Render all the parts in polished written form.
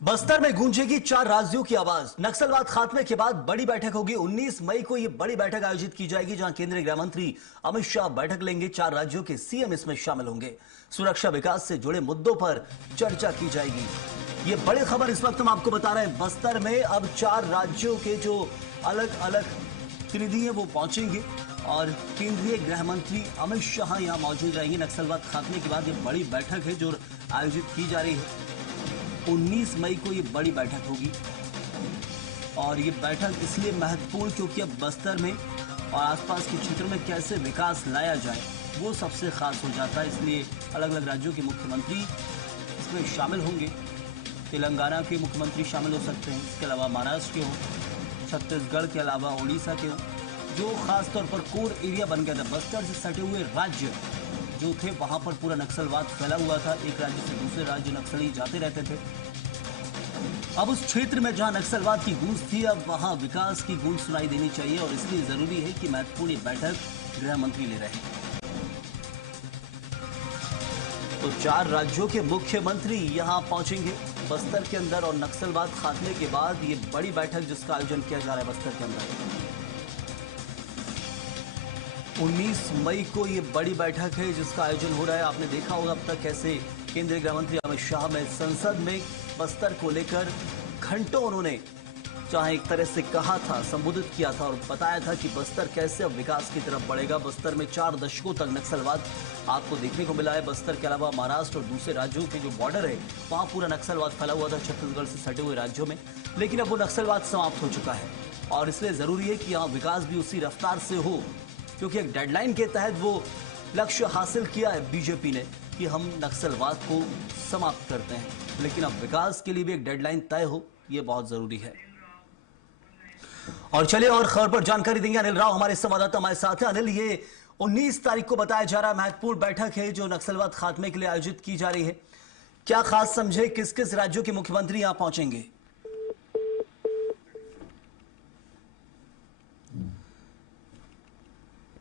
बस्तर में गूंजेगी 4 राज्यों की आवाज। नक्सलवाद खात्मे के बाद बड़ी बैठक होगी। 19 मई को यह बड़ी बैठक आयोजित की जाएगी, जहां केंद्रीय गृह मंत्री अमित शाह बैठक लेंगे। 4 राज्यों के सीएम इसमें शामिल होंगे। सुरक्षा विकास से जुड़े मुद्दों पर चर्चा की जाएगी। ये बड़ी खबर इस वक्त हम आपको बता रहे हैं। बस्तर में अब 4 राज्यों के जो अलग अलग प्रतिनिधि हैं वो पहुंचेंगे और केंद्रीय गृह मंत्री अमित शाह यहां मौजूद रहेंगे। नक्सलवाद खात्मे के बाद ये बड़ी बैठक है जो आयोजित की जा रही है। 19 मई को ये बड़ी बैठक होगी और ये बैठक इसलिए महत्वपूर्ण क्योंकि अब बस्तर में और आसपास के क्षेत्रों में कैसे विकास लाया जाए वो सबसे खास हो जाता है। इसलिए अलग अलग राज्यों के मुख्यमंत्री इसमें शामिल होंगे। तेलंगाना के मुख्यमंत्री शामिल हो सकते हैं, इसके अलावा महाराष्ट्र के हों, छत्तीसगढ़ के अलावा उड़ीसा के हों, जो खासतौर पर कोर एरिया बन गया था। बस्तर से सटे हुए राज्य जो थे वहां पर पूरा नक्सलवाद फैला हुआ था। एक राज्य से दूसरे राज्य नक्सली जाते रहते थे। अब उस क्षेत्र में जहां नक्सलवाद की गूंज थी, अब वहां विकास की गूंज सुनाई देनी चाहिए और इसलिए जरूरी है कि महत्वपूर्ण बैठक गृह मंत्री ले रहे हैं। तो 4 राज्यों के मुख्यमंत्री यहां पहुंचेंगे बस्तर के अंदर और नक्सलवाद खात्मे के बाद ये बड़ी बैठक जिसका आयोजन किया जा रहा है बस्तर के अंदर। 19 मई को ये बड़ी बैठक है जिसका आयोजन हो रहा है। आपने देखा होगा अब तक कैसे केंद्रीय गृह मंत्री अमित शाह में संसद में बस्तर को लेकर घंटों उन्होंने चाहे एक तरह से कहा था, संबोधित किया था और बताया था कि बस्तर कैसे अब विकास की तरफ बढ़ेगा। बस्तर में 4 दशकों तक नक्सलवाद आपको देखने को मिला है। बस्तर के अलावा महाराष्ट्र और दूसरे राज्यों के जो बॉर्डर है वहां पूरा नक्सलवाद फैला हुआ था, छत्तीसगढ़ से सटे हुए राज्यों में। लेकिन अब वो नक्सलवाद समाप्त हो चुका है और इसलिए जरूरी है कि यहाँ विकास भी उसी रफ्तार से हो, क्योंकि एक डेडलाइन के तहत वो लक्ष्य हासिल किया है बीजेपी ने कि हम नक्सलवाद को समाप्त करते हैं। लेकिन अब विकास के लिए भी एक डेडलाइन तय हो, ये बहुत जरूरी है। और चलिए और खबर पर जानकारी देंगे अनिल राव, हमारे संवाददाता हमारे साथ हैं। अनिल, ये 19 तारीख को बताया जा रहा है महत्वपूर्ण बैठक है जो नक्सलवाद खात्मे के लिए आयोजित की जा रही है। क्या खास समझे, किस किस राज्यों के मुख्यमंत्री यहां पहुंचेंगे?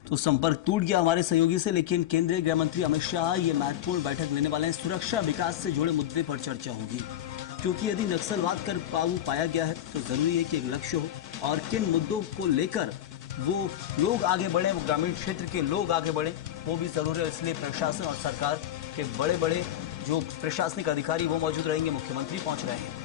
तो संपर्क टूट गया हमारे सहयोगी से, लेकिन केंद्रीय गृह मंत्री अमित शाह ये महत्वपूर्ण बैठक लेने वाले हैं। सुरक्षा विकास से जुड़े मुद्दे पर चर्चा होगी, क्योंकि यदि नक्सलवाद कर काबू पाया गया है तो जरूरी है कि एक लक्ष्य हो और किन मुद्दों को लेकर वो लोग आगे बढ़े, वो ग्रामीण क्षेत्र के लोग आगे बढ़े, वो भी जरूरी है। इसलिए प्रशासन और सरकार के बड़े बड़े जो प्रशासनिक अधिकारी वो मौजूद रहेंगे, मुख्यमंत्री पहुंच रहे हैं।